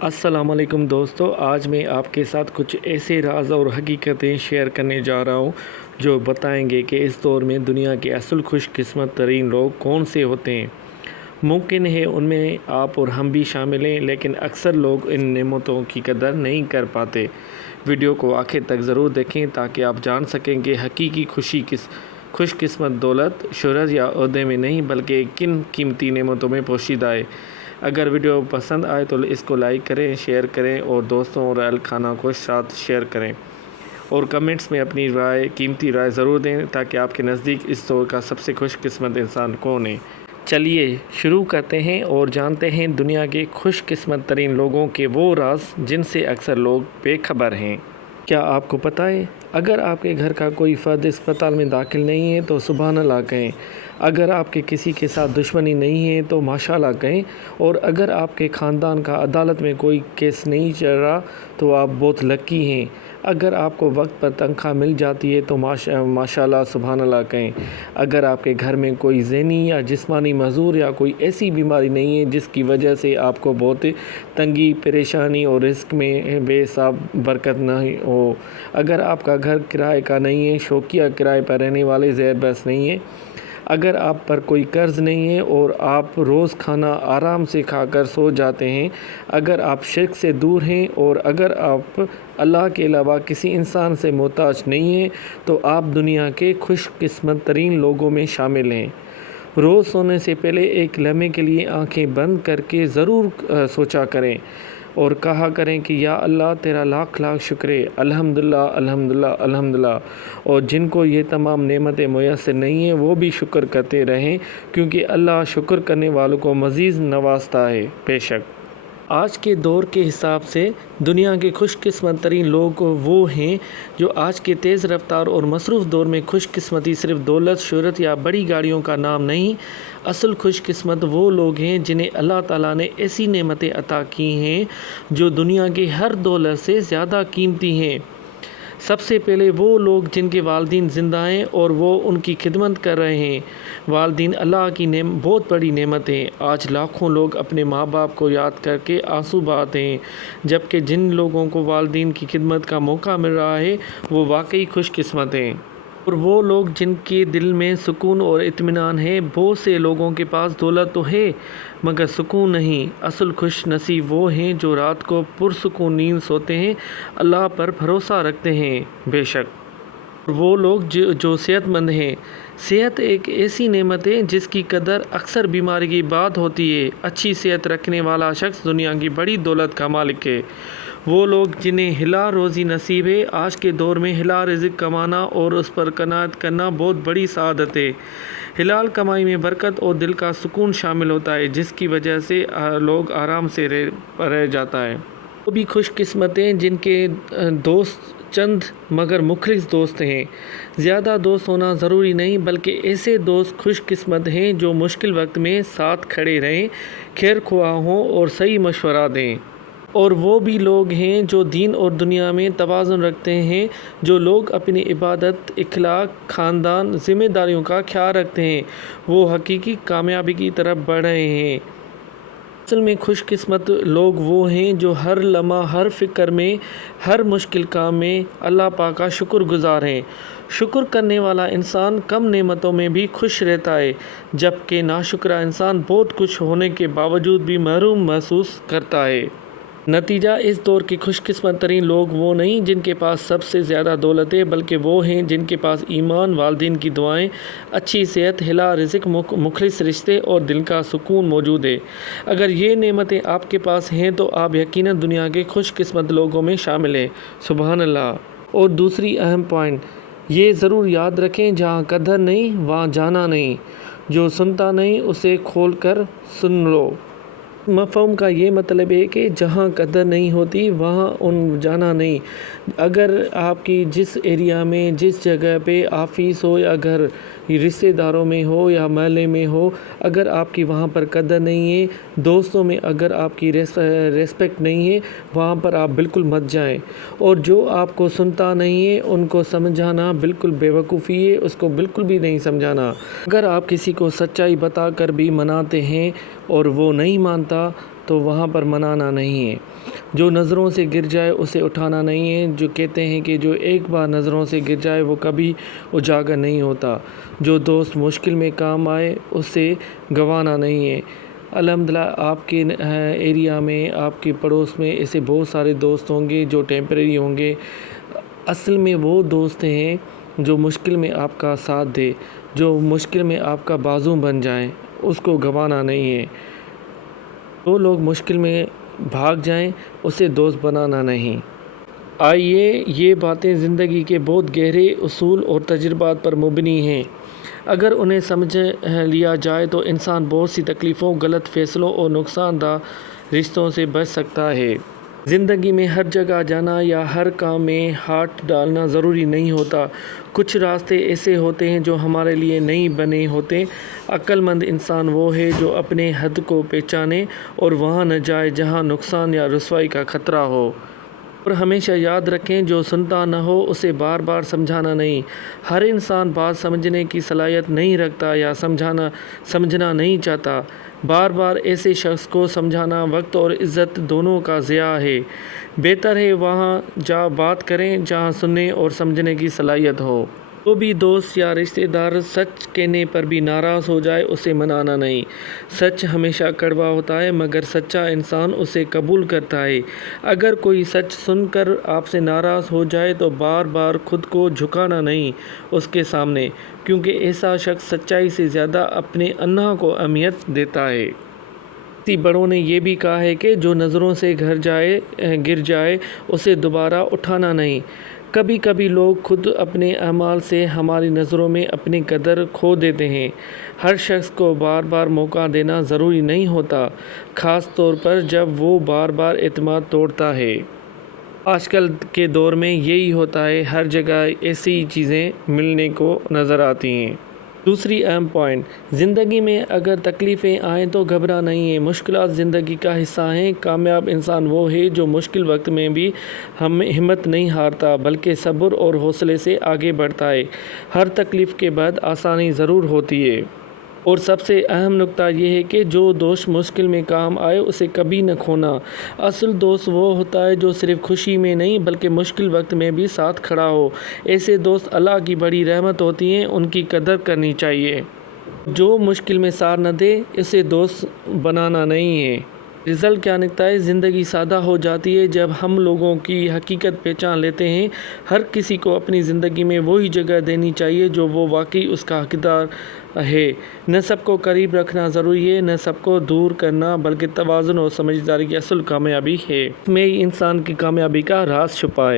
السلام علیکم دوستو، آج میں آپ کے ساتھ کچھ ایسے راز اور حقیقتیں شیئر کرنے جا رہا ہوں جو بتائیں گے کہ اس دور میں دنیا کے اصل خوش قسمت ترین لوگ کون سے ہوتے ہیں۔ ممکن ہے ان میں آپ اور ہم بھی شامل ہیں، لیکن اکثر لوگ ان نعمتوں کی قدر نہیں کر پاتے۔ ویڈیو کو آخر تک ضرور دیکھیں تاکہ آپ جان سکیں کہ حقیقی خوش قسمت دولت، شہرت یا عہدے میں نہیں بلکہ کن قیمتی نعمتوں میں پوشیدہ ہے۔ اگر ویڈیو پسند آئے تو اس کو لائک کریں، شیئر کریں اور دوستوں اور اہل خانہ کو ساتھ شیئر کریں، اور کمنٹس میں اپنی قیمتی رائے ضرور دیں تاکہ آپ کے نزدیک اس دور کا سب سے خوش قسمت انسان کون ہے۔ چلیے شروع کرتے ہیں اور جانتے ہیں دنیا کے خوش قسمت ترین لوگوں کے وہ راز جن سے اکثر لوگ بے خبر ہیں۔ کیا آپ کو پتہ ہے، اگر آپ کے گھر کا کوئی فرد اسپتال میں داخل نہیں ہے تو سبحان اللہ کہیں، اگر آپ کے کسی کے ساتھ دشمنی نہیں ہے تو ماشاءاللہ کہیں، اور اگر آپ کے خاندان کا عدالت میں کوئی کیس نہیں چل رہا تو آپ بہت لکی ہیں، اگر آپ کو وقت پر تنخواہ مل جاتی ہے تو ماشاءاللہ سبحان اللہ کہیں، اگر آپ کے گھر میں کوئی ذہنی یا جسمانی معذور یا کوئی ایسی بیماری نہیں ہے جس کی وجہ سے آپ کو بہت تنگی، پریشانی اور رزق میں بے حساب برکت نہ ہو، اگر آپ کا گھر کرائے کا نہیں ہے، شوقیہ کرائے پر رہنے والے زیر بس نہیں ہے، اگر آپ پر کوئی قرض نہیں ہے اور آپ روز کھانا آرام سے کھا کر سو جاتے ہیں، اگر آپ شرک سے دور ہیں اور اگر آپ اللہ کے علاوہ کسی انسان سے محتاج نہیں ہیں تو آپ دنیا کے خوش قسمت ترین لوگوں میں شامل ہیں۔ روز سونے سے پہلے ایک لمحے کے لیے آنکھیں بند کر کے ضرور سوچا کریں اور کہا کریں کہ یا اللہ تیرا لاکھ لاکھ شکر ہے، الحمدللہ الحمدللہ الحمدللہ، اور جن کو یہ تمام نعمتیں میسر نہیں ہیں وہ بھی شکر کرتے رہیں، کیونکہ اللہ شکر کرنے والوں کو مزید نوازتا ہے۔ بے شک آج کے دور کے حساب سے دنیا کے خوش قسمت ترین لوگ وہ ہیں جو آج کے تیز رفتار اور مصروف دور میں خوش قسمتی صرف دولت، شہرت یا بڑی گاڑیوں کا نام نہیں، اصل خوش قسمت وہ لوگ ہیں جنہیں اللہ تعالیٰ نے ایسی نعمتیں عطا کی ہیں جو دنیا کی ہر دولت سے زیادہ قیمتی ہیں۔ سب سے پہلے وہ لوگ جن کے والدین زندہ ہیں اور وہ ان کی خدمت کر رہے ہیں۔ والدین اللہ کی بہت بڑی نعمت ہیں۔ آج لاکھوں لوگ اپنے ماں باپ کو یاد کر کے آنسو بہاتے ہیں، جبکہ جن لوگوں کو والدین کی خدمت کا موقع مل رہا ہے وہ واقعی خوش قسمت ہیں۔ اور وہ لوگ جن کے دل میں سکون اور اطمینان ہے۔ بہت سے لوگوں کے پاس دولت تو ہے مگر سکون نہیں۔ اصل خوش نصیب وہ ہیں جو رات کو پرسکون نیند سوتے ہیں، اللہ پر بھروسہ رکھتے ہیں۔ بے شک وہ لوگ جو صحت مند ہیں۔ صحت ایک ایسی نعمت ہے جس کی قدر اکثر بیماری کے بعد ہوتی ہے۔ اچھی صحت رکھنے والا شخص دنیا کی بڑی دولت کا مالک ہے۔ وہ لوگ جنہیں حلال روزی نصیب ہے۔ آج کے دور میں حلال رزق کمانا اور اس پر قناعت کرنا بہت بڑی سعادت ہے۔ حلال کمائی میں برکت اور دل کا سکون شامل ہوتا ہے، جس کی وجہ سے لوگ آرام سے رہ جاتا ہے۔ وہ بھی خوش قسمت ہیں جن کے دوست چند مگر مخلص دوست ہیں۔ زیادہ دوست ہونا ضروری نہیں بلکہ ایسے دوست خوش قسمت ہیں جو مشکل وقت میں ساتھ کھڑے رہیں، خیر خواہ ہوں اور صحیح مشورہ دیں۔ اور وہ بھی لوگ ہیں جو دین اور دنیا میں توازن رکھتے ہیں، جو لوگ اپنی عبادت، اخلاق، خاندان، ذمہ داریوں کا خیال رکھتے ہیں، وہ حقیقی کامیابی کی طرف بڑھ رہے ہیں۔ اصل میں خوش قسمت لوگ وہ ہیں جو ہر لمحہ، ہر فکر میں، ہر مشکل کام میں اللہ پاک کا شکر گزار ہیں۔ شکر کرنے والا انسان کم نعمتوں میں بھی خوش رہتا ہے، جبکہ ناشکرا انسان بہت کچھ ہونے کے باوجود بھی محروم محسوس کرتا ہے۔ نتیجہ اس دور کے خوش قسمت ترین لوگ وہ نہیں جن کے پاس سب سے زیادہ دولت ہے، بلکہ وہ ہیں جن کے پاس ایمان، والدین کی دعائیں، اچھی صحت، حلال رزق، مخلص رشتے اور دل کا سکون موجود ہے۔ اگر یہ نعمتیں آپ کے پاس ہیں تو آپ یقیناً دنیا کے خوش قسمت لوگوں میں شامل ہیں۔ سبحان اللہ۔ اور دوسری اہم پوائنٹ یہ ضرور یاد رکھیں، جہاں قدر نہیں وہاں جانا نہیں، جو سنتا نہیں اسے کھول کر سن لو۔ مفہوم کا یہ مطلب ہے کہ جہاں قدر نہیں ہوتی وہاں جانا نہیں۔ اگر آپ کی جس ایریا میں، جس جگہ پہ آفس ہو یا گھر، رشتہ داروں میں ہو یا محلے میں ہو، اگر آپ کی وہاں پر قدر نہیں ہے، دوستوں میں اگر آپ کی ریسپیکٹ نہیں ہے، وہاں پر آپ بالکل مت جائیں۔ اور جو آپ کو سنتا نہیں ہے ان کو سمجھانا بالکل بے وقوفی ہے، اس کو بالکل بھی نہیں سمجھانا۔ اگر آپ کسی کو سچائی بتا کر بھی مناتے ہیں اور وہ نہیں مانتا تو وہاں پر منانا نہیں ہے۔ جو نظروں سے گر جائے اسے اٹھانا نہیں ہے۔ جو کہتے ہیں کہ جو ایک بار نظروں سے گر جائے وہ کبھی اجاگر نہیں ہوتا۔ جو دوست مشکل میں کام آئے اسے گنوانا نہیں ہے۔ الحمدللہ آپ کے ایریا میں، آپ کے پڑوس میں ایسے بہت سارے دوست ہوں گے جو ٹیمپریری ہوں گے۔ اصل میں وہ دوست ہیں جو مشکل میں آپ کا ساتھ دے، جو مشکل میں آپ کا بازو بن جائیں، اس کو گنوانا نہیں ہے۔ جو لوگ مشکل میں بھاگ جائیں اسے دوست بنانا نہیں۔ آئیے، یہ باتیں زندگی کے بہت گہرے اصول اور تجربات پر مبنی ہیں۔ اگر انہیں سمجھ لیا جائے تو انسان بہت سی تکلیفوں، غلط فیصلوں اور نقصان دہ رشتوں سے بچ سکتا ہے۔ زندگی میں ہر جگہ جانا یا ہر کام میں ہاتھ ڈالنا ضروری نہیں ہوتا۔ کچھ راستے ایسے ہوتے ہیں جو ہمارے لیے نہیں بنے ہوتے۔ عقل مند انسان وہ ہے جو اپنے حد کو پہچانے اور وہاں نہ جائے جہاں نقصان یا رسوائی کا خطرہ ہو۔ اور ہمیشہ یاد رکھیں، جو سنتا نہ ہو اسے بار بار سمجھانا نہیں۔ ہر انسان بات سمجھنے کی صلاحیت نہیں رکھتا یا سمجھنا نہیں چاہتا۔ بار بار ایسے شخص کو سمجھانا وقت اور عزت دونوں کا ضیاع ہے۔ بہتر ہے وہاں جا بات کریں جہاں سننے اور سمجھنے کی صلاحیت ہو۔ جو بھی دوست یا رشتہ دار سچ کہنے پر بھی ناراض ہو جائے اسے منانا نہیں۔ سچ ہمیشہ کڑوا ہوتا ہے مگر سچا انسان اسے قبول کرتا ہے۔ اگر کوئی سچ سن کر آپ سے ناراض ہو جائے تو بار بار خود کو جھکانا نہیں اس کے سامنے، کیونکہ ایسا شخص سچائی سے زیادہ اپنے انا کو اہمیت دیتا ہے۔ کسی بڑوں نے یہ بھی کہا ہے کہ جو نظروں سے گر جائے اسے دوبارہ اٹھانا نہیں۔ کبھی کبھی لوگ خود اپنے اعمال سے ہماری نظروں میں اپنی قدر کھو دیتے ہیں۔ ہر شخص کو بار بار موقع دینا ضروری نہیں ہوتا، خاص طور پر جب وہ بار بار اعتماد توڑتا ہے۔ آج کل کے دور میں یہی ہوتا ہے، ہر جگہ ایسی چیزیں ملنے کو نظر آتی ہیں۔ دوسری اہم پوائنٹ، زندگی میں اگر تکلیفیں آئیں تو گھبرا نہیں ہے۔ مشکلات زندگی کا حصہ ہیں۔ کامیاب انسان وہ ہے جو مشکل وقت میں بھی ہمت نہیں ہارتا بلکہ صبر اور حوصلے سے آگے بڑھتا ہے۔ ہر تکلیف کے بعد آسانی ضرور ہوتی ہے۔ اور سب سے اہم نکتہ یہ ہے کہ جو دوست مشکل میں کام آئے اسے کبھی نہ کھونا۔ اصل دوست وہ ہوتا ہے جو صرف خوشی میں نہیں بلکہ مشکل وقت میں بھی ساتھ کھڑا ہو۔ ایسے دوست اللہ کی بڑی رحمت ہوتی ہیں، ان کی قدر کرنی چاہیے۔ جو مشکل میں ساتھ نہ دے اسے دوست بنانا نہیں ہے۔ رزلٹ کیا نکلتا ہے؟ زندگی سادہ ہو جاتی ہے جب ہم لوگوں کی حقیقت پہچان لیتے ہیں۔ ہر کسی کو اپنی زندگی میں وہی جگہ دینی چاہیے جو وہ واقعی اس کا حقدار ہے۔ نہ سب کو قریب رکھنا ضروری ہے، نہ سب کو دور کرنا، بلکہ توازن اور سمجھداری کی اصل کامیابی ہے۔ اس میں ہی انسان کی کامیابی کا راز چھپا ہے۔